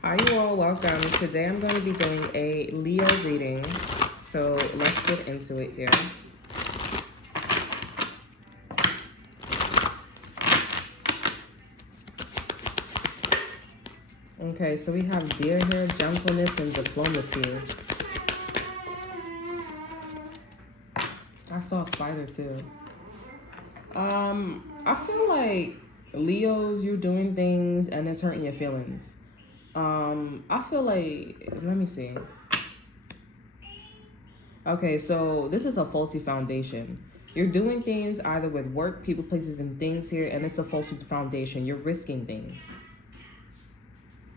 Hi, you all. Welcome. Today I'm going to be doing a Leo reading. So let's get into it here. Okay, so we have deer here, gentleness, and diplomacy. I saw a spider too. I feel like Leos, you're doing things and it's hurting your feelings. I feel like, let me see. Okay, so this is a faulty foundation. You're doing things either with work, people, places, and things here, and it's a faulty foundation. You're risking things.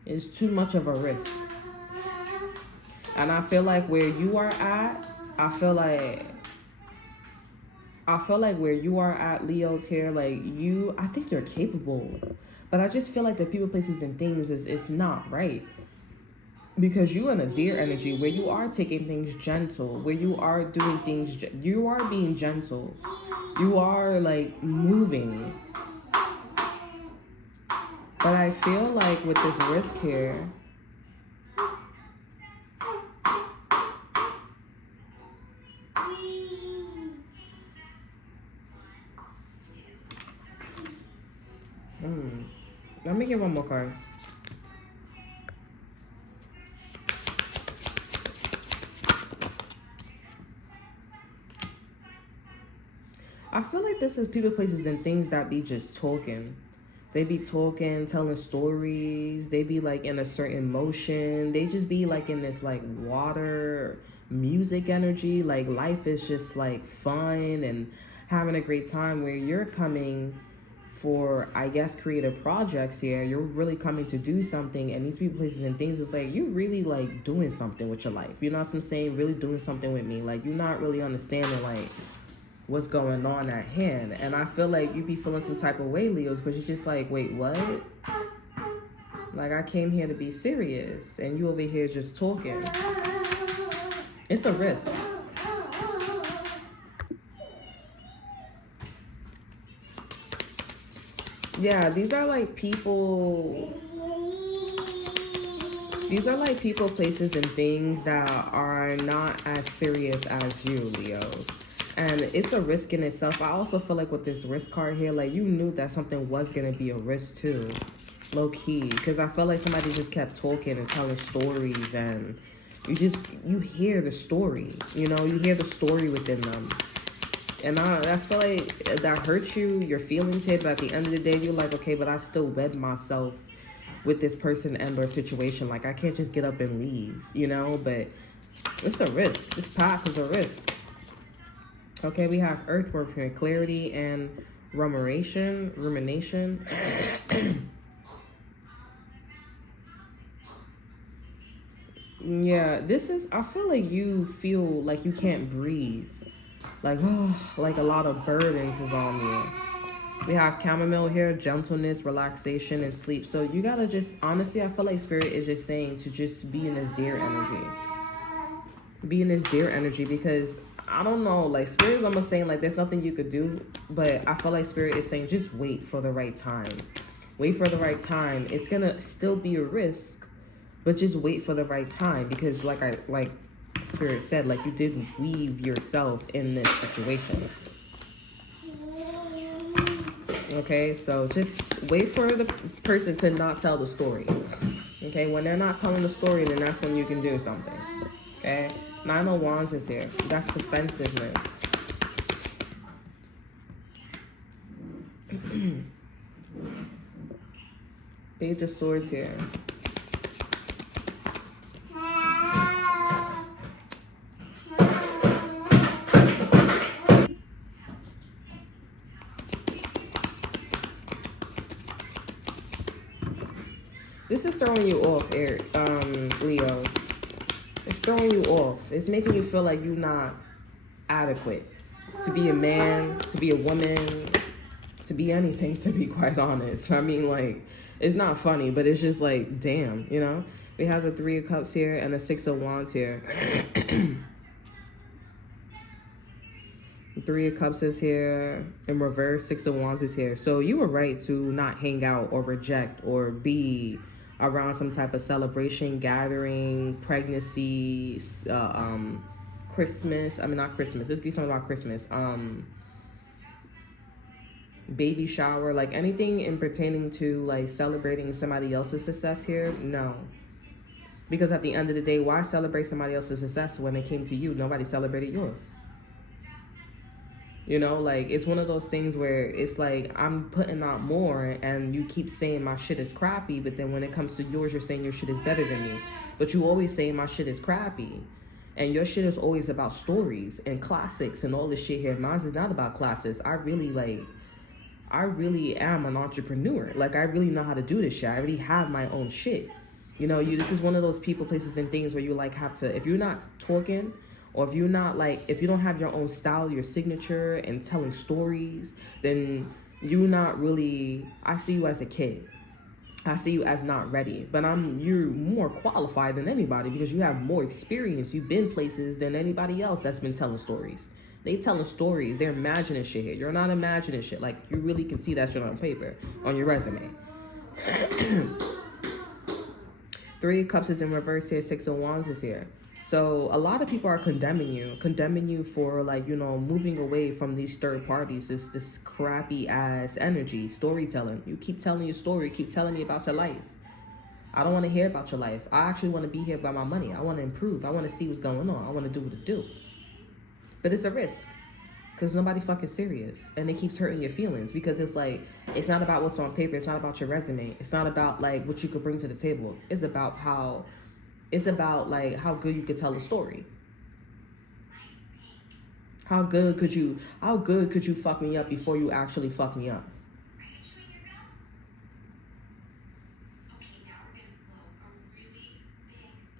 It's too much of a risk. And I feel like where you are at, I feel like where you are at, Leo's here, like I think you're capable. But I just feel like the people, places, and things it's not right. Because you in a deer energy where you are taking things gentle, where you are doing things, you are being gentle. You are like moving. But I feel like with this risk here, let me get one more card. I feel like this is people, places, and things that be just talking. They be talking, telling stories. They be like in a certain motion. They just be like in this like water music energy. Like life is just like fun and having a great time, where you're coming for, I guess, creative projects here. You're really coming to do something, and these people, places, and things is like you really like doing something with your life. You know what I'm saying? Really doing something with me. Like you're not really understanding like what's going on at hand. And I feel like you be feeling some type of way, Leos, because you're just like, wait, what? Like I came here to be serious, and you over here just talking. It's a risk. Yeah, these are like people, places, and things that are not as serious as you, Leos. And it's a risk in itself. I also feel like with this risk card here, like you knew that something was going to be a risk too, low key. Because I felt like somebody just kept talking and telling stories, and you hear the story, you hear the story within them. And I feel like that hurts you, your feelings here, but at the end of the day, you're like, okay, but I still wed myself with this person and or situation. Like, I can't just get up and leave, but it's a risk. This path is a risk. Okay, we have earthwork here, clarity and rumination. Yeah, I feel like you feel like you can't breathe. Like, like a lot of burdens is on you. We have chamomile here, gentleness, relaxation, and sleep. So you gotta just, honestly, I feel like Spirit is just saying to just be in this deer energy. Be in this deer energy, because I don't know, like Spirit is almost saying like there's nothing you could do, but I feel like Spirit is saying just wait for the right time. Wait for the right time. It's gonna still be a risk, but just wait for the right time, because like Spirit said, like you did weave yourself in this situation. Okay, so just wait for the person to not tell the story. Okay, when they're not telling the story, then that's when you can do something. Okay, Nine of Wands is here. That's defensiveness. Page of Swords here. This is throwing you off, Leos. It's throwing you off. It's making you feel like you're not adequate to be a man, to be a woman, to be anything, to be quite honest. I mean, like, it's not funny, but it's just like, damn, We have the Three of Cups here and the Six of Wands here. Three of Cups is here in reverse. Six of Wands is here. So you were right to not hang out or reject or be around some type of celebration, gathering, pregnancy, Christmas. I mean, not Christmas. Let's be something about Christmas. Baby shower, like anything in pertaining to like celebrating somebody else's success here, no. Because at the end of the day, why celebrate somebody else's success when it came to you? Nobody celebrated yours. You know, like, it's one of those things where it's like, I'm putting out more and you keep saying my shit is crappy, but then when it comes to yours, you're saying your shit is better than me. But you always say my shit is crappy. And your shit is always about stories and classics and all this shit here. Mine is not about classics. I really am an entrepreneur. Like, I really know how to do this shit. I already have my own shit. You know, this is one of those people, places, and things where you like have to, if you're not talking, or if you're not like, if you don't have your own style, your signature, and telling stories, then you're not really, I see you as a kid. I see you as not ready. But you're more qualified than anybody because you have more experience. You've been places than anybody else that's been telling stories. They telling stories. They're imagining shit here. You're not imagining shit. Like, you really can see that shit on paper, on your resume. 3 of Cups is in reverse here. 6 of Wands is here. So a lot of people are condemning you for, like, you know, moving away from these third parties. It's this crappy ass energy, storytelling. You keep telling your story, keep telling me about your life. I don't want to hear about your life. I actually want to be here by my money. I want to improve. I want to see what's going on. I want to do what to do. But it's a risk because nobody fucking serious. And it keeps hurting your feelings because it's like, it's not about what's on paper. It's not about your resume. It's not about like what you could bring to the table. It's about like how good you could tell a story. How good could you fuck me up before you actually fuck me up?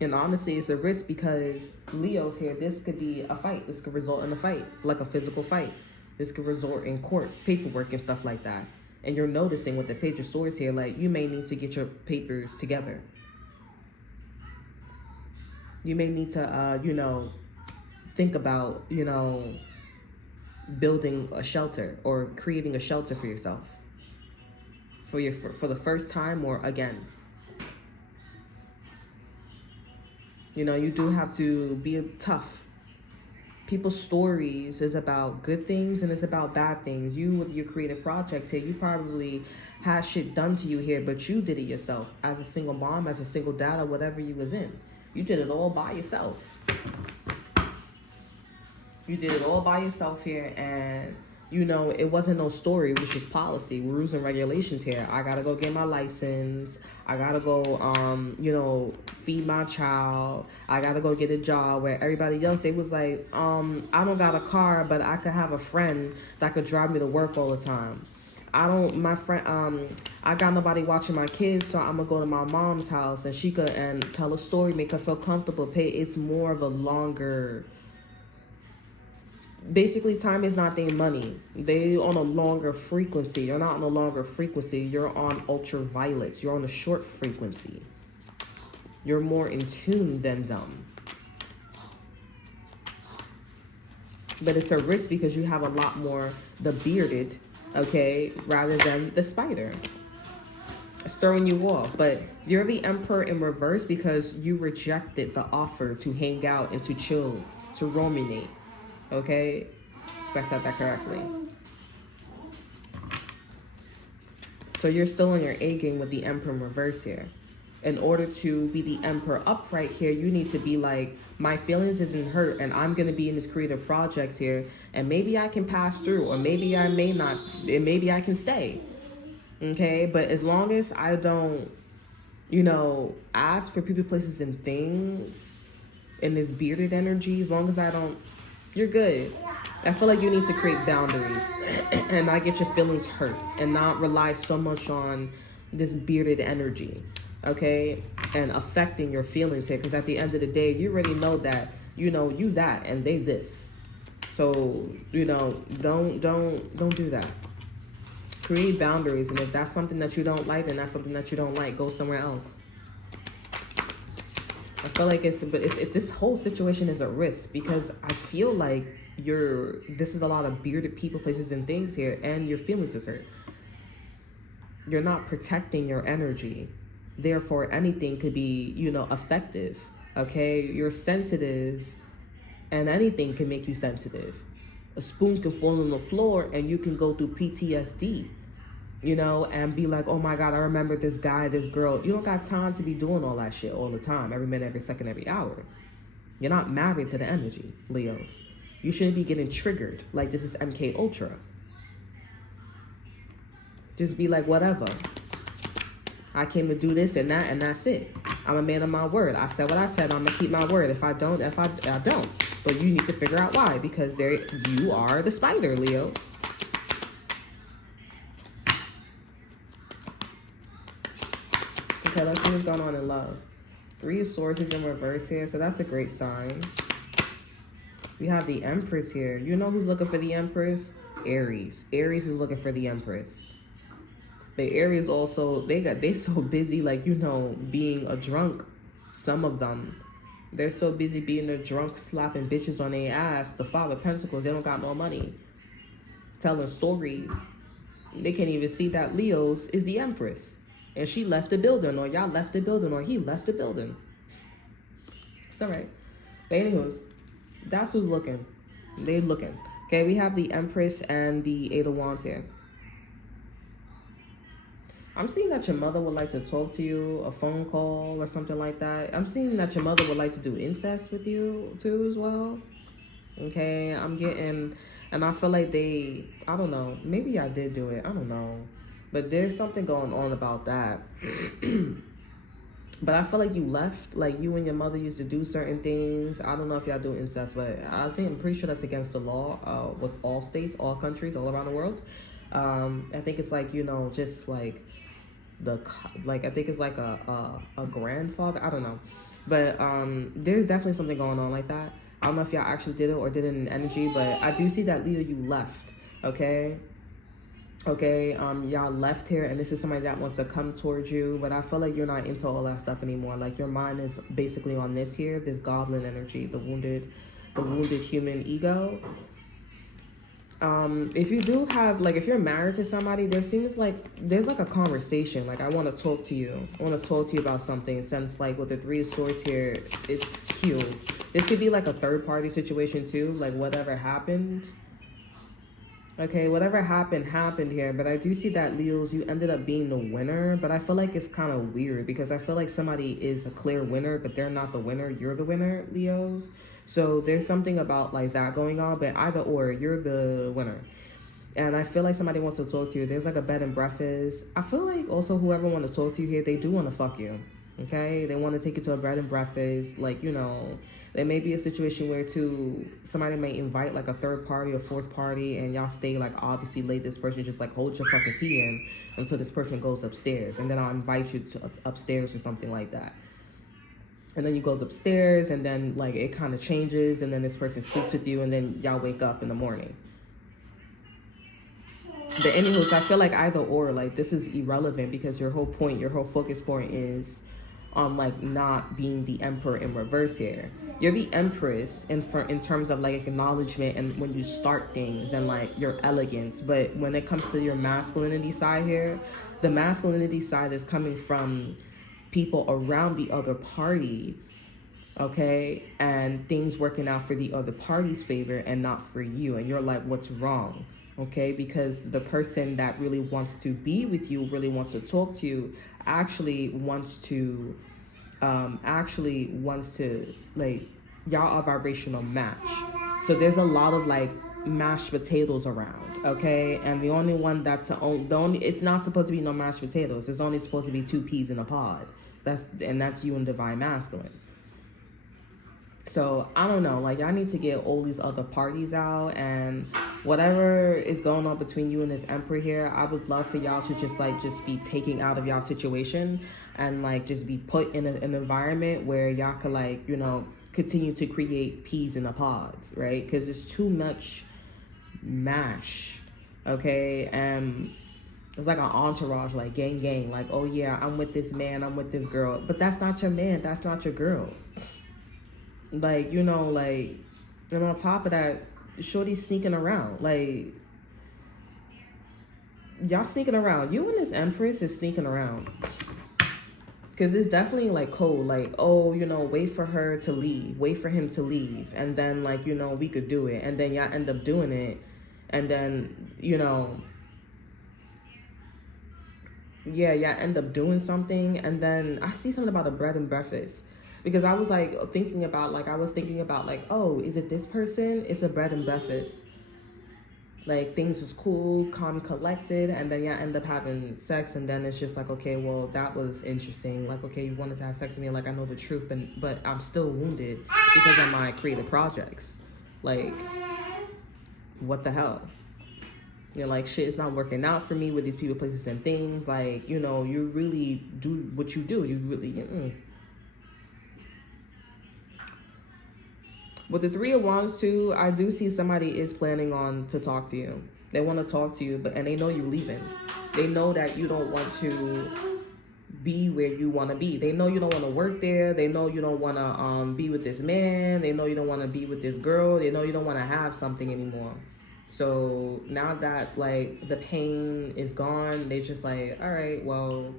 And honestly, it's a risk because Leo's here. This could be a fight. This could result in a fight, like a physical fight. This could result in court, paperwork, and stuff like that. And you're noticing with the Page of Swords here, like, you may need to get your papers together. You may need to, think about, building a shelter or creating a shelter for yourself. For the first time or again. You do have to be tough. People's stories is about good things and it's about bad things. You, with your creative projects here, you probably had shit done to you here, but you did it yourself. As a single mom, as a single dad, or whatever you was in. You did it all by yourself. You did it all by yourself here, and it wasn't no story, it was just policy, rules and regulations here. I gotta go get my license. I gotta go, feed my child. I gotta go get a job, where everybody else, they was like, I don't got a car, but I could have a friend that could drive me to work all the time. I got nobody watching my kids, so I'm gonna go to my mom's house and she could tell a story, make her feel comfortable, it's more of a longer. Basically, time is not their money. They on a longer frequency. You're not on a longer frequency. You're on ultraviolet. You're on a short frequency. You're more in tune than them. But it's a risk because you have a lot more the bearded, okay, rather than the spider. It's throwing you off. But you're the Emperor in reverse because you rejected the offer to hang out and to chill, to ruminate. Okay, if I said that correctly. So you're still on your A game with the Emperor in reverse here. In order to be the Emperor upright here, you need to be like, my feelings isn't hurt and I'm going to be in this creative project here. And maybe I can pass through, or maybe I may not, and maybe I can stay. Okay, but as long as I don't, ask for people, places, and things in this bearded energy, as long as I don't, you're good. I feel like you need to create boundaries and not get your feelings hurt and not rely so much on this bearded energy, okay? And affecting your feelings here, because at the end of the day, you already know that, you that and they this. So, don't do that. Create boundaries, and if that's something that you don't like, then that's something that you don't like. Go somewhere else. I feel like this whole situation is a risk because I feel like this is a lot of bearded people, places, and things here, and your feelings is hurt. You're not protecting your energy. Therefore, anything could be, effective. Okay? You're sensitive, and anything can make you sensitive. A spoon can fall on the floor, and you can go through PTSD, and be like, oh my God, I remember this guy, this girl. You don't got time to be doing all that shit all the time, every minute, every second, every hour. You're not married to the energy, Leos. You shouldn't be getting triggered like this is MK Ultra. Just be like, whatever. I came to do this and that, and that's it. I'm a man of my word. I said what I said. I'm gonna keep my word. If I don't, I don't. But you need to figure out why, because you are the spider, Leos. Okay, let's see what's going on in love. 3 of Swords is in reverse here, so that's a great sign. We have the Empress here. You know who's looking for the Empress? Aries. Aries is looking for the Empress. The Aries also, they so busy, like, being a drunk. Some of them. They're so busy being a drunk, slapping bitches on their ass. The 5 of Pentacles, they don't got no money. Telling stories. They can't even see that Leo's is the Empress. And she left the building, or y'all left the building, or he left the building. It's all right. But anyways, that's who's looking. They looking. Okay, we have the Empress and the 8 of Wands here. I'm seeing that your mother would like to talk to you, a phone call or something like that. I'm seeing that your mother would like to do incest with you too as well. Okay, I'm getting, and I feel like I don't know, maybe I did do it, I don't know. But there's something going on about that. But I feel like you left, like you and your mother used to do certain things. I don't know if y'all do incest, but I'm pretty sure that's against the law with all states, all countries, all around the world. I think it's like, just like I think it's like a grandfather. I don't know. But there's definitely something going on like that. I don't know if y'all actually did it or did it in energy, but I do see that Leo, you left, okay? Okay, y'all left here, and this is somebody that wants to come towards you, but I feel like you're not into all that stuff anymore. Like, your mind is basically on this here, this goblin energy, the wounded human ego. If you do have, like, if you're married to somebody, there's like a conversation. Like, I want to talk to you. I want to talk to you about something. Since, like, with the 3 of Swords here, it's healed. This could be like a third-party situation too. Like, whatever happened. Okay, whatever happened here. But I do see that, Leos, you ended up being the winner. But I feel like it's kind of weird, because I feel like somebody is a clear winner, but they're not the winner. You're the winner, Leos. So there's something about like that going on, but either or, you're the winner. And I feel like somebody wants to talk to you. There's like a bed and breakfast. I feel like also whoever wants to talk to you here, they do want to fuck you. Okay? They want to take you to a bed and breakfast. Like, there may be a situation where somebody may invite like a third party or fourth party, and y'all stay like obviously late. This person just like hold your fucking pee in until this person goes upstairs, and then I'll invite you to upstairs or something like that. And then you goes upstairs, and then like it kind of changes, and then this person sleeps with you, and then y'all wake up in the morning. But anyways, I feel like either or, like this is irrelevant, because your whole focus point is on like not being the Emperor in reverse here. You're the Empress in terms of like acknowledgement and when you start things and like your elegance. But when it comes to your masculinity side here, the masculinity side is coming from people around the other party, okay, and things working out for the other party's favor and not for you, and you're like, what's wrong? Okay, because the person that really wants to be with you, really wants to talk to you, actually wants to like, y'all are vibrational match. So there's a lot of like mashed potatoes around, okay? And the only one it's not supposed to be no mashed potatoes. There's only supposed to be 2 peas in a pod. That's you and Divine Masculine. So I don't know, like I need to get all these other parties out, and whatever is going on between you and this Emperor here, I would love for y'all to just be taken out of y'all situation, and like just be put in an environment where y'all could like, continue to create peas in the pods, right? Because there's too much mash, okay? And it's like an entourage, like gang, like, oh yeah, I'm with this man, I'm with this girl. But that's not your man, that's not your girl. Like, and on top of that, shorty's sneaking around. Like, y'all sneaking around. You and this Empress is sneaking around. Because it's definitely like cold, like, oh, you know, wait for her to leave, wait for him to leave, and then, like, you know, we could do it, and then y'all end up doing it, and then, you know, yeah, end up doing something, and then I see something about a bread and breakfast, because I was like thinking about like, oh, is it this person? It's a bread and breakfast. Like, things was cool, calm, collected, and then y'all end up having sex, and then it's just like, okay, well, that was interesting. Like, okay, you wanted to have sex with me, like, I know the truth, but I'm still wounded because of my creative projects. Like, what the hell? You're like, shit is not working out for me with these people, places, and things. Like, you know, you really do what you do. You really, With the Three of Wands too, I do see somebody is planning on to talk to you. They want to talk to you, and they know you're leaving. They know that you don't want to be where you want to be. They know you don't want to work there. They know you don't want to be with this man. They know you don't want to be with this girl. They know you don't want to have something anymore. So now that, like, the pain is gone, they just like, all right, well,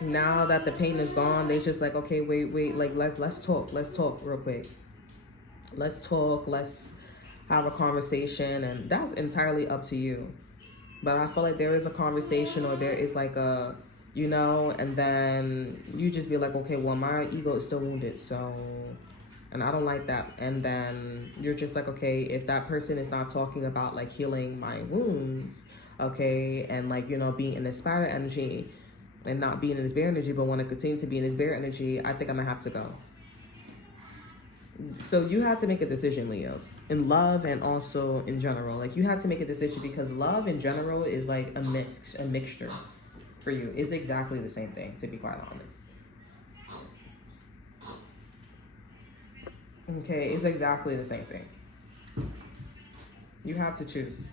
now that the pain is gone, they just like, okay, wait, like, let's talk real quick. Let's talk, let's have a conversation, and that's entirely up to you. But I feel like there is a conversation, or there is like a, you know, and then you just be like, okay, well, my ego is still wounded, so, and I don't like that. And then you're just like, okay, if that person is not talking about like healing my wounds, okay, and like, you know, being in this spider energy and not being in this bear energy, but want to continue to be in this bear energy, I think I'm gonna have to go. So you have to make a decision, Leos, in love and also in general. Like, you have to make a decision, because love in general is like a mixture for you. It's exactly the same thing, to be quite honest. Okay, it's exactly the same thing. You have to choose.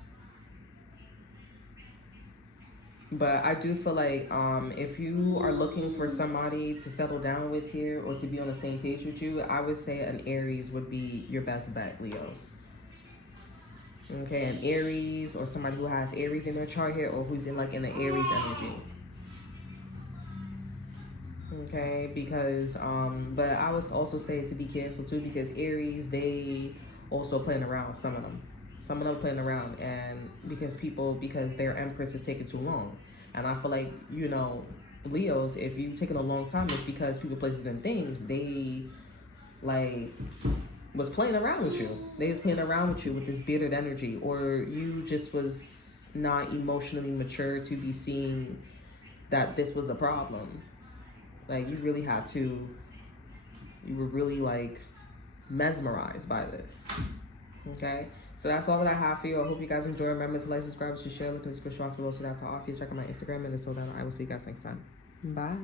But I do feel like if you are looking for somebody to settle down with here, or to be on the same page with you, I would say an Aries would be your best bet, Leos. Okay, an Aries, or somebody who has Aries in their chart here, or who's in like in the Aries energy. Okay, because but I would also say to be careful too, because Aries, they also playing around, some of them playing around, and because their Empress is taking too long. And I feel like, you know, Leos, if you've taken a long time, it's because people, places, and things, they like was playing around with you. They was playing around with you with this bearded energy, or you just was not emotionally mature to be seeing that this was a problem. Like, you really had to, you were really like mesmerized by this. Okay, so that's all that I have for you. I hope you guys enjoy. Remember to like, subscribe, to share, look in the description box below so that to off you. Check out my Instagram, and until then, I will see you guys next time. Bye.